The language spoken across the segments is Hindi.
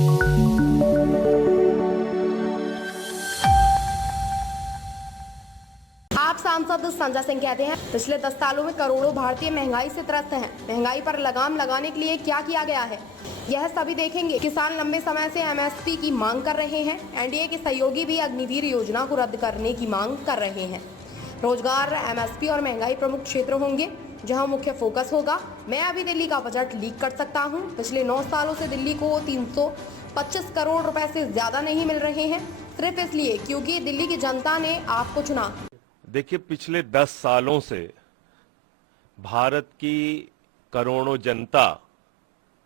आप सांसद संजय सिंह कहते हैं पिछले 10 सालों में करोड़ों भारतीय महंगाई से त्रस्त हैं। महंगाई पर लगाम लगाने के लिए क्या किया गया है, यह सभी देखेंगे। किसान लंबे समय से एमएसपी की मांग कर रहे हैं। एनडीए के सहयोगी भी अग्निवीर योजना को रद्द करने की मांग कर रहे हैं। रोजगार, एमएसपी और महंगाई प्रमुख क्षेत्र होंगे जहां मुख्य फोकस होगा। मैं अभी दिल्ली का बजट लीक कर सकता हूं। पिछले 9 सालों से दिल्ली को 325 करोड़ रुपए से ज्यादा नहीं मिल रहे हैं, सिर्फ इसलिए क्योंकि दिल्ली की जनता ने आपको चुना। देखिए, पिछले 10 सालों से भारत की करोड़ों जनता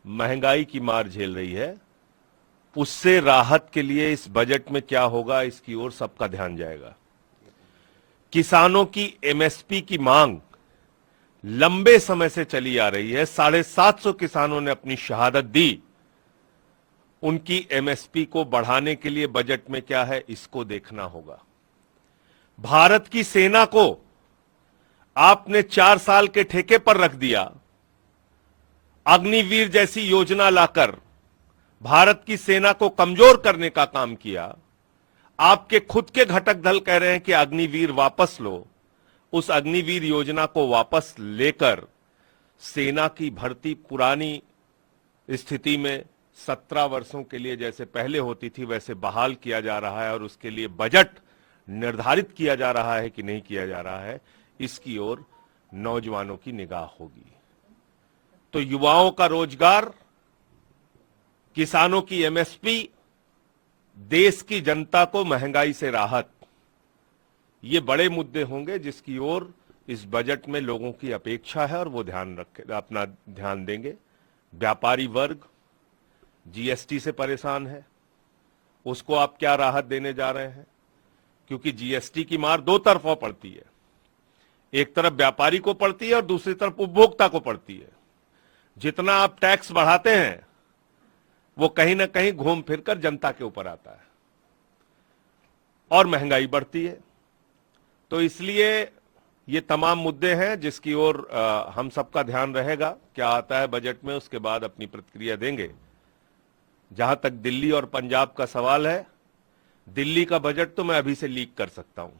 महंगाई की मार झेल रही है। उससे राहत के लिए इस बजट में क्या होगा, इसकी ओर सबका ध्यान जाएगा। किसानों की एमएसपी की मांग लंबे समय से चली आ रही है। 750 किसानों ने अपनी शहादत दी। उनकी एमएसपी को बढ़ाने के लिए बजट में क्या है, इसको देखना होगा। भारत की सेना को आपने 4 साल के ठेके पर रख दिया। अग्निवीर जैसी योजना लाकर भारत की सेना को कमजोर करने का काम किया। आपके खुद के घटक दल कह रहे हैं कि अग्निवीर वापस लो। उस अग्निवीर योजना को वापस लेकर सेना की भर्ती पुरानी स्थिति में 17 वर्षों के लिए जैसे पहले होती थी वैसे बहाल किया जा रहा है, और उसके लिए बजट निर्धारित किया जा रहा है कि नहीं किया जा रहा है, इसकी ओर नौजवानों की निगाह होगी। तो युवाओं का रोजगार, किसानों की एमएसपी, देश की जनता को महंगाई से राहत, ये बड़े मुद्दे होंगे जिसकी ओर इस बजट में लोगों की अपेक्षा है और वो अपना ध्यान देंगे। व्यापारी वर्ग जीएसटी से परेशान है, उसको आप क्या राहत देने जा रहे हैं? क्योंकि जीएसटी की मार दो तरफों पड़ती है। एक तरफ व्यापारी को पड़ती है और दूसरी तरफ उपभोक्ता को पड़ती है। जितना आप टैक्स बढ़ाते हैं वो कहीं ना कहीं घूम फिरकर जनता के ऊपर आता है और महंगाई बढ़ती है। तो इसलिए ये तमाम मुद्दे हैं जिसकी ओर हम सबका ध्यान रहेगा। क्या आता है बजट में, उसके बाद अपनी प्रतिक्रिया देंगे। जहां तक दिल्ली और पंजाब का सवाल है, दिल्ली का बजट तो मैं अभी से लीक कर सकता हूं।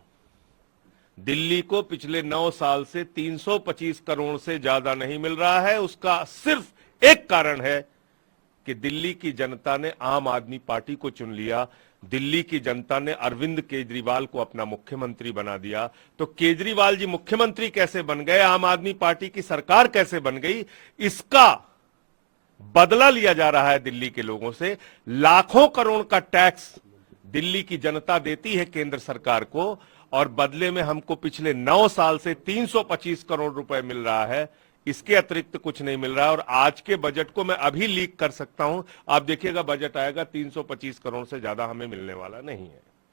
दिल्ली को पिछले 9 साल से 325 करोड़ से ज्यादा नहीं मिल रहा है। उसका सिर्फ एक कारण है कि दिल्ली की जनता ने आम आदमी पार्टी को चुन लिया। दिल्ली की जनता ने अरविंद केजरीवाल को अपना मुख्यमंत्री बना दिया। तो केजरीवाल जी मुख्यमंत्री कैसे बन गए, आम आदमी पार्टी की सरकार कैसे बन गई, इसका बदला लिया जा रहा है दिल्ली के लोगों से। लाखों करोड़ का टैक्स दिल्ली की जनता देती है केंद्र सरकार को, और बदले में हमको पिछले 9 साल से 325 करोड़ रुपए मिल रहा है। इसके अतिरिक्त कुछ नहीं मिल रहा है। और आज के बजट को मैं अभी लीक कर सकता हूं। आप देखिएगा बजट आएगा, 325 करोड़ से ज्यादा हमें मिलने वाला नहीं है।